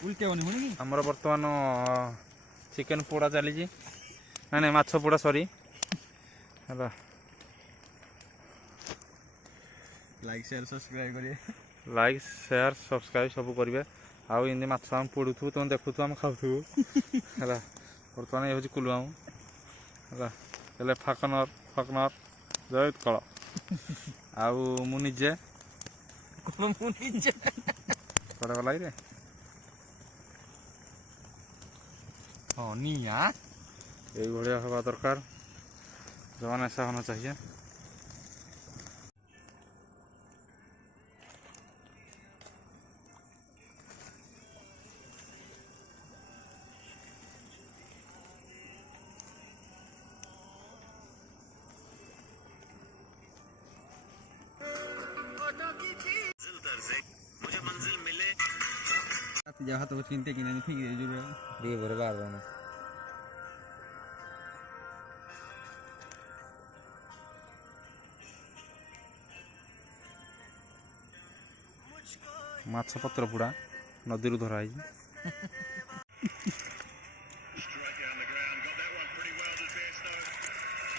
ଆମର ବର୍ତ୍ତମାନ ଚିକେନ ପୋଡ଼ା ଚାଲିଛି ନାଇଁ ମାଛ ପୋଡ଼ା ସରି ହେଲା ଲାଇକ୍ ସେୟାର ସବସ୍କ୍ରାଇବ କରିବେ ଲାଇକ୍ ସେୟାର ସବସ୍କ୍ରାଇବ ସବୁ କରିବେ ଆଉ ଏମିତି ମାଛ ଆମେ ପୋଡ଼ୁଥିବୁ ତୁମେ ଦେଖୁଥିବୁ ଆମେ ଖାଉଥିବୁ ହେଲା ବର୍ତ୍ତମାନ ଏ ହେଉଛି କୁଲୁ ହେଲା ହେଲେ ଫକନର ଜୟ ଉତ୍କଳ ଆଉ ମୁଁ ନିଜେ କୁଆଡ଼େ ଗଲା କିରେ ହଁ ନିଆ এইভাবে হওয়া দরকার যেমন ऐसा होना चाहिए मुझे मंजिल मिले जहाँ तो चिंता की नहीं फिर जरूर ये बर्बाद होना ମାଛ ପତ୍ର ପୋଡ଼ା ନଦୀରୁ ଧରା ହେଇଛି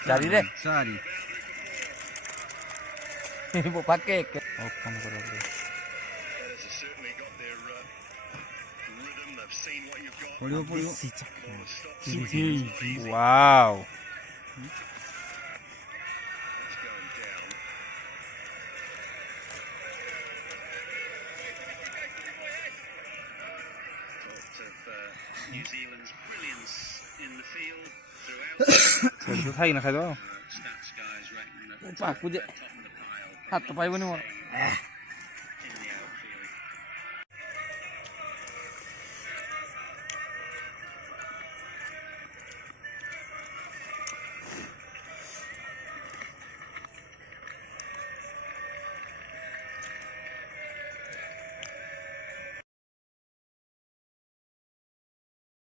ଚାରିରେ ଚାରି ପାକେ ଓପନ୍ କରିବା ପଡ଼ିବ ପଡ଼ିବ wow New Zealand's brilliance in the field throughout. ସେଠି ତ ଥାଇକି ନା ଖାଇଦେବା Stats guys reckon that ପାକୁ ଯେ top of the pile. ହାତ ପାଇବନି ମୋର